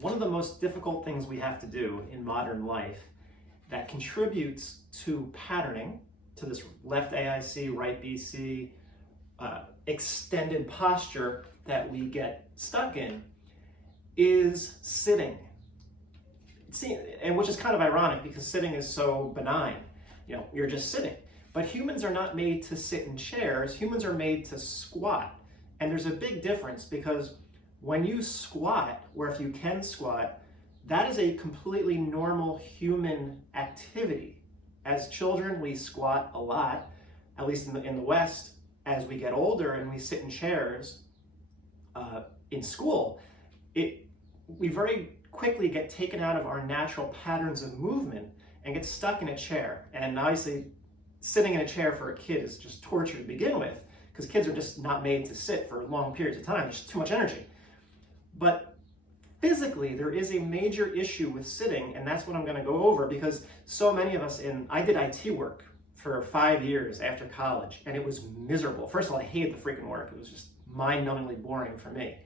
One of the most difficult things we have to do in modern life that contributes to patterning, to this left AIC, right BC, extended posture that we get stuck in, is sitting. And which is kind of ironic because sitting is so benign. You know, you're just sitting. But humans are not made to sit in chairs. Humans are made to squat. And there's a big difference because when you squat, or if you can squat, that is a completely normal human activity. As children, we squat a lot, at least in the West. As we get older and we sit in chairs in school, we very quickly get taken out of our natural patterns of movement and get stuck in a chair. And obviously, sitting in a chair for a kid is just torture to begin with, because kids are just not made to sit for long periods of time. There's too much energy. But physically, there is a major issue with sitting, and that's what I'm going to go over, because so many of us I did IT work for 5 years after college, and it was miserable. First of all, I hated the freaking work. It was just mind-numbingly boring for me.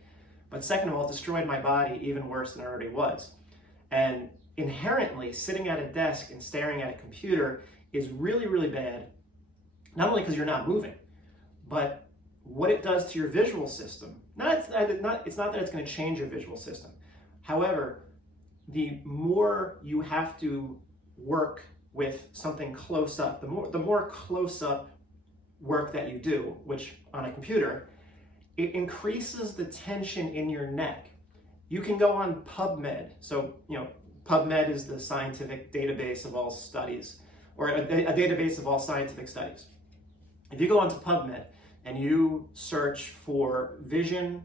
But second of all, it destroyed my body even worse than it already was. And inherently, sitting at a desk and staring at a computer is really, really bad, not only because you're not moving, but what it does to your visual system. It's not that it's going to change your visual system. However, the more you have to work with something close up, the more close up work that you do, which on a computer, it increases the tension in your neck. You can go on PubMed. So, PubMed is the scientific database of all studies, or a database of all scientific studies. If you go onto PubMed and you search for vision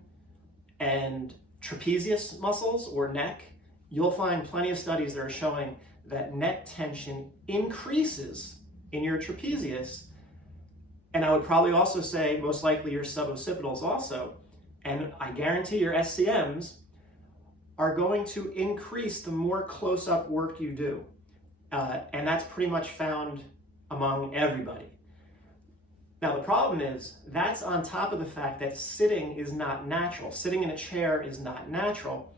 and trapezius muscles or neck, you'll find plenty of studies that are showing that neck tension increases in your trapezius. And I would probably also say most likely your suboccipitals also. And I guarantee your SCMs are going to increase the more close-up work you do. And that's pretty much found among everybody. Now the problem is, that's on top of the fact that sitting is not natural. Sitting in a chair is not natural.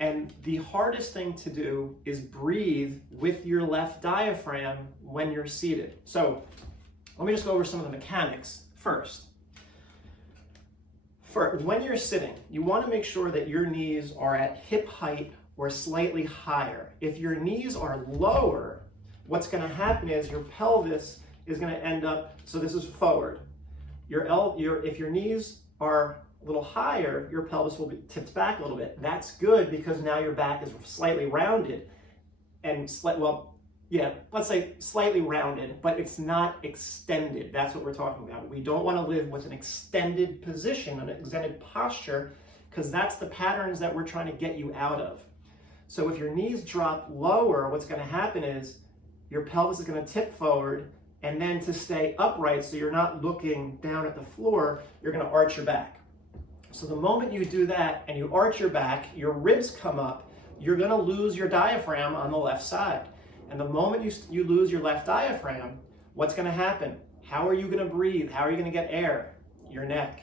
And the hardest thing to do is breathe with your left diaphragm when you're seated. So let me just go over some of the mechanics first. When you're sitting, you want to make sure that your knees are at hip height or slightly higher. If your knees are lower, what's going to happen is your pelvis is going to end up, so this is forward. If your knees are a little higher, your pelvis will be tipped back a little bit. That's good because now your back is slightly rounded and let's say slightly rounded, but it's not extended. That's what we're talking about. We don't want to live with an extended position, an extended posture, because that's the patterns that we're trying to get you out of. So if your knees drop lower, what's going to happen is your pelvis is going to tip forward, and then to stay upright so you're not looking down at the floor, you're going to arch your back. So the moment you do that and you arch your back, your ribs come up, you're going to lose your diaphragm on the left side. And the moment you lose your left diaphragm, what's going to happen? How are you going to breathe? How are you going to get air? Your neck,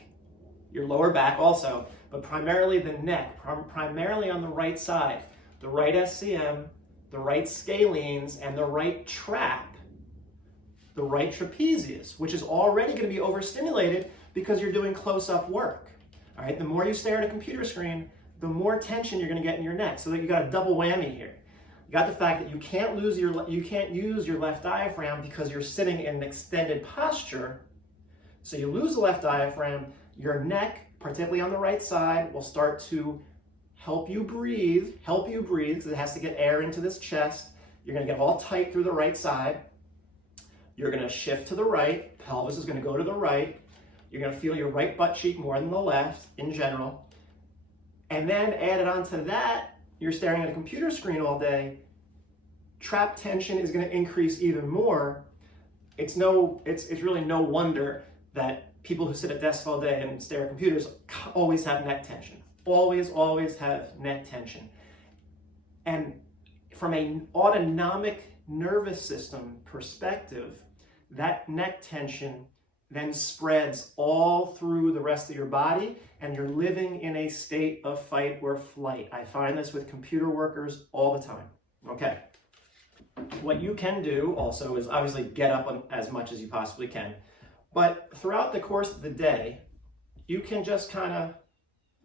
your lower back also, but primarily the neck, primarily on the right side. The right SCM, the right scalenes, and the right trap, the right trapezius, which is already going to be overstimulated because you're doing close-up work. All right, the more you stare at a computer screen, the more tension you're going to get in your neck. So that you got a double whammy here. You got the fact that you can't use your left diaphragm because you're sitting in an extended posture. So you lose the left diaphragm, your neck, particularly on the right side, will start to help you breathe because it has to get air into this chest. You're going to get all tight through the right side. You're going to shift to the right. Pelvis is going to go to the right. You're going to feel your right butt cheek more than the left in general. And then added on to that, you're staring at a computer screen all day. Trap tension is going to increase even more. It's really no wonder that people who sit at desks all day and stare at computers always have neck tension. Always have neck tension. And from an autonomic nervous system perspective, that neck tension then spreads all through the rest of your body, and you're living in a state of fight or flight. I find this with computer workers all the time. Okay. What you can do also is obviously get up as much as you possibly can, but throughout the course of the day, you can just kind of,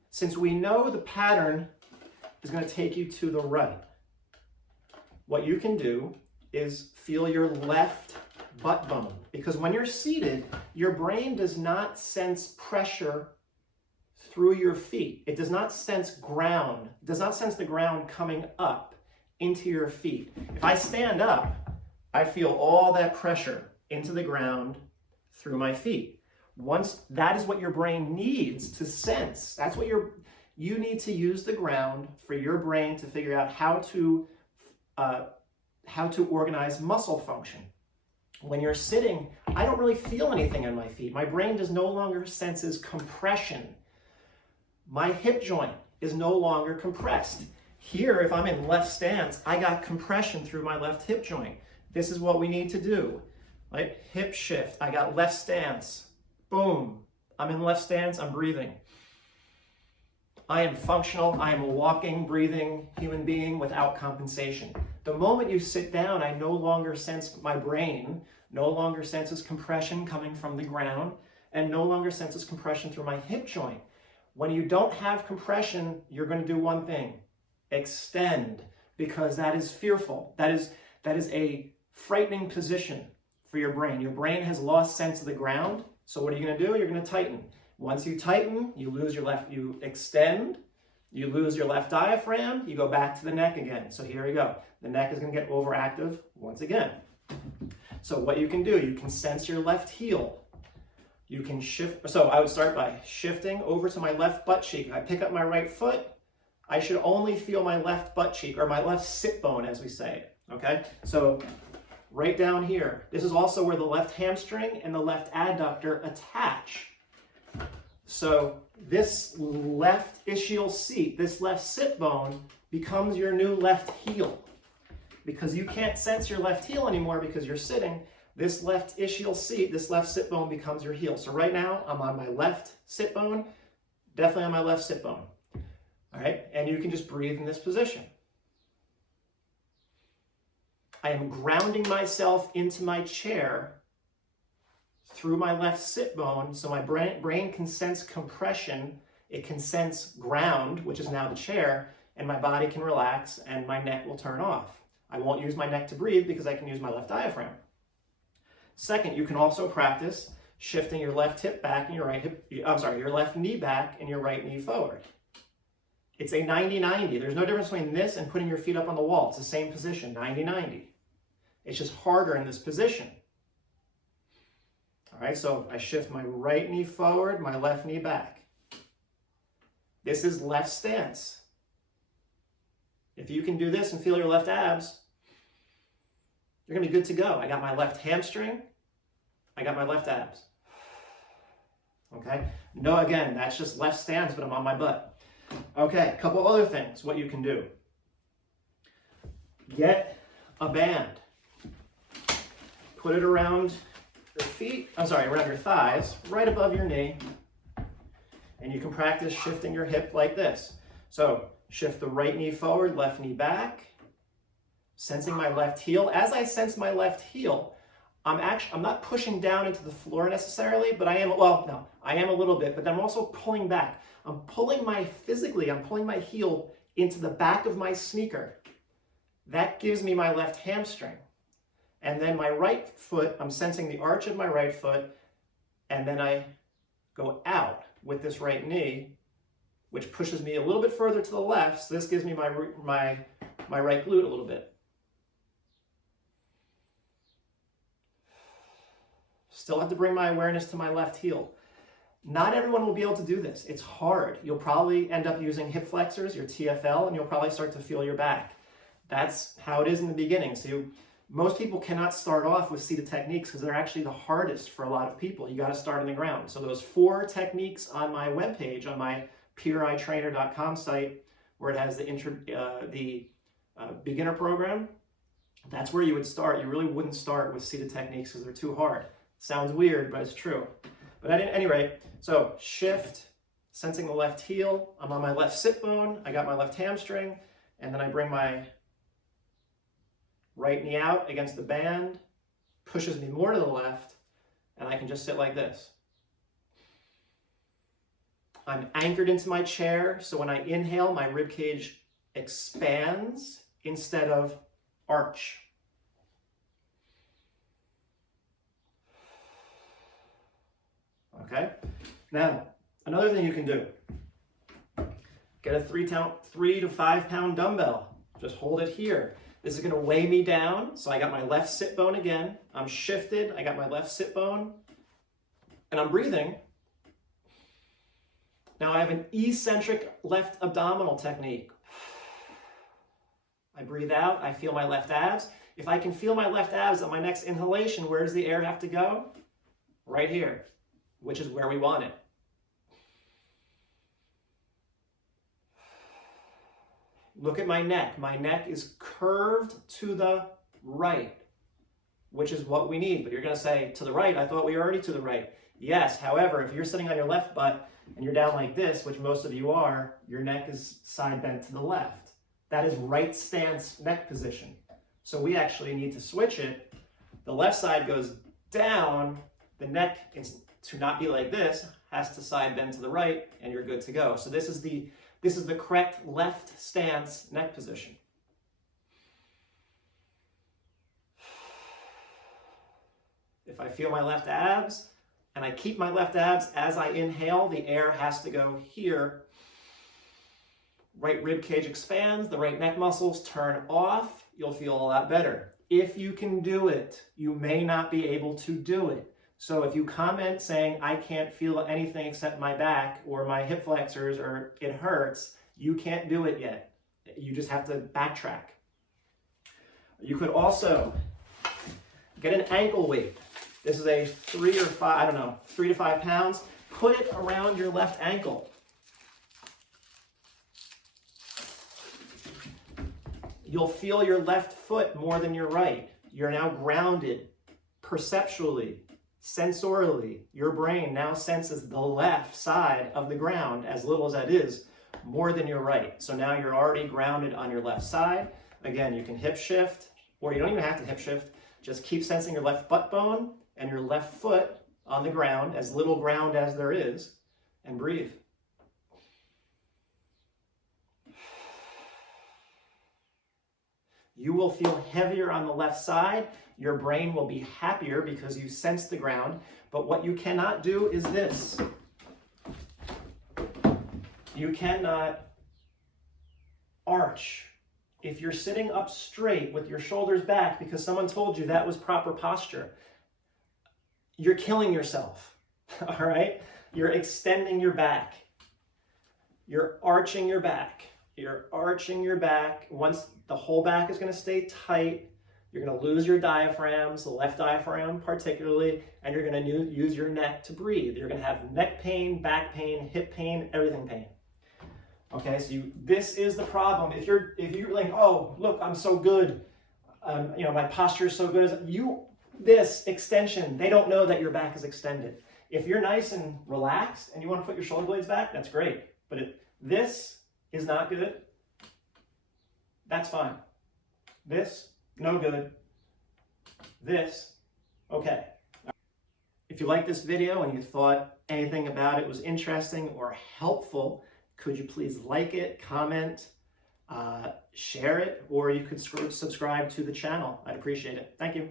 since we know the pattern is going to take you to the right, what you can do is feel your left butt bone, because when you're seated, your brain does not sense pressure through your feet. It does not sense ground, does not sense the ground coming up into your feet. If I stand up, I feel all that pressure into the ground through my feet. Once that is what your brain needs to sense, that's what you need to use the ground for your brain to figure out how to organize muscle function. When you're sitting, I don't really feel anything on my feet. My brain no longer senses compression. My hip joint is no longer compressed. Here, if I'm in left stance, I got compression through my left hip joint. This is what we need to do, right? Hip shift, I got left stance. Boom, I'm in left stance, I'm breathing. I am functional, I am a walking, breathing human being without compensation. The moment you sit down, I no longer sense, my brain no longer senses compression coming from the ground and no longer senses compression through my hip joint. When you don't have compression, you're going to do one thing, extend, because that is fearful. That is a frightening position for your brain. Your brain has lost sense of the ground. So what are you going to do? You're going to tighten. Once you tighten, you lose your left, you extend, you lose your left diaphragm, you go back to the neck again. So here we go. The neck is going to get overactive once again. So what you can do, you can sense your left heel. You can shift. So I would start by shifting over to my left butt cheek. I pick up my right foot. I should only feel my left butt cheek, or my left sit bone as we say it. Okay? So right down here. This is also where the left hamstring and the left adductor attach. So this left ischial seat, this left sit bone, becomes your new left heel. Because you can't sense your left heel anymore because you're sitting, this left ischial seat, this left sit bone becomes your heel. So right now, I'm on my left sit bone, definitely on my left sit bone. All right, and you can just breathe in this position. I am grounding myself into my chair through my left sit bone, so my brain can sense compression, it can sense ground, which is now the chair, and my body can relax and my neck will turn off. I won't use my neck to breathe because I can use my left diaphragm. Second, you can also practice shifting your left hip back and your right hip, your left knee back and your right knee forward. It's a 90-90. There's no difference between this and putting your feet up on the wall. It's the same position, 90-90. It's just harder in this position. All right, so I shift my right knee forward, my left knee back. This is left stance. If you can do this and feel your left abs, you're going to be good to go. I got my left hamstring. I got my left abs. Okay? No, again, that's just left stance, but I'm on my butt. Okay, a couple other things, what you can do. Get a band. Put it around your feet, around your thighs, right above your knee. And you can practice shifting your hip like this. So shift the right knee forward, left knee back. Sensing my left heel. As I sense my left heel, I'm not pushing down into the floor necessarily, but I am a little bit, but then I'm also pulling back. I'm pulling my heel into the back of my sneaker. That gives me my left hamstring. And then my right foot, I'm sensing the arch of my right foot, and then I go out with this right knee, which pushes me a little bit further to the left, so this gives me my right glute a little bit. Still have to bring my awareness to my left heel. Not everyone will be able to do this. It's hard. You'll probably end up using hip flexors, your TFL, and you'll probably start to feel your back. That's how it is in the beginning. So most people cannot start off with seated techniques because they're actually the hardest for a lot of people. You got to start on the ground. So those 4 techniques on my webpage, on my puritrainer.com site, where it has the beginner program, that's where you would start. You really wouldn't start with seated techniques because they're too hard. Sounds weird, but it's true. But at any rate, so shift, sensing the left heel. I'm on my left sit bone. I got my left hamstring. And then I bring my right knee out against the band, pushes me more to the left, and I can just sit like this. I'm anchored into my chair, so when I inhale, my rib cage expands instead of arch. Okay? Now, another thing you can do, get a 3 to 5 pound dumbbell. Just hold it here. This is going to weigh me down. So I got my left sit bone again. I'm shifted. I got my left sit bone. And I'm breathing. Now I have an eccentric left abdominal technique. I breathe out. I feel my left abs. If I can feel my left abs at my next inhalation, where does the air have to go? Right here, which is where we want it. Look at my neck. My neck is curved to the right, which is what we need. But you're going to say, to the right? I thought we were already to the right. Yes, however, if you're sitting on your left butt and you're down like this, which most of you are, your neck is side bent to the left. That is right stance neck position. So we actually need to switch it. The left side goes down. The neck, to not be like this, has to side bend to the right, and you're good to go. So this is the correct left stance neck position. If I feel my left abs and I keep my left abs as I inhale, the air has to go here. Right rib cage expands, the right neck muscles turn off. You'll feel a lot better. If you can do it, you may not be able to do it. So if you comment saying, I can't feel anything except my back or my hip flexors or it hurts, you can't do it yet. You just have to backtrack. You could also get an ankle weight. This is a 3 to 5 pounds. Put it around your left ankle. You'll feel your left foot more than your right. You're now grounded perceptually. Sensorially, your brain now senses the left side of the ground, as little as that is, more than your right. So now you're already grounded on your left side. Again, you can hip shift, or you don't even have to hip shift. Just keep sensing your left butt bone and your left foot on the ground, as little ground as there is, and breathe. You will feel heavier on the left side. Your brain will be happier because you sense the ground. But what you cannot do is this. You cannot arch. If you're sitting up straight with your shoulders back because someone told you that was proper posture, you're killing yourself, all right? You're extending your back. You're arching your back. You're arching your back. Once the whole back is going to stay tight, you're going to lose your diaphragms, the left diaphragm particularly, and you're going to use your neck to breathe. You're going to have neck pain, back pain, hip pain, everything pain. Okay, so this is the problem. If you're like, oh, look, I'm so good. My posture is so good. This extension, they don't know that your back is extended. If you're nice and relaxed and you want to put your shoulder blades back, that's great. But if this is not good, that's fine. This, no good. This, okay. If you liked this video and you thought anything about it was interesting or helpful, could you please like it, comment, share it, or you could subscribe to the channel. I'd appreciate it. Thank you.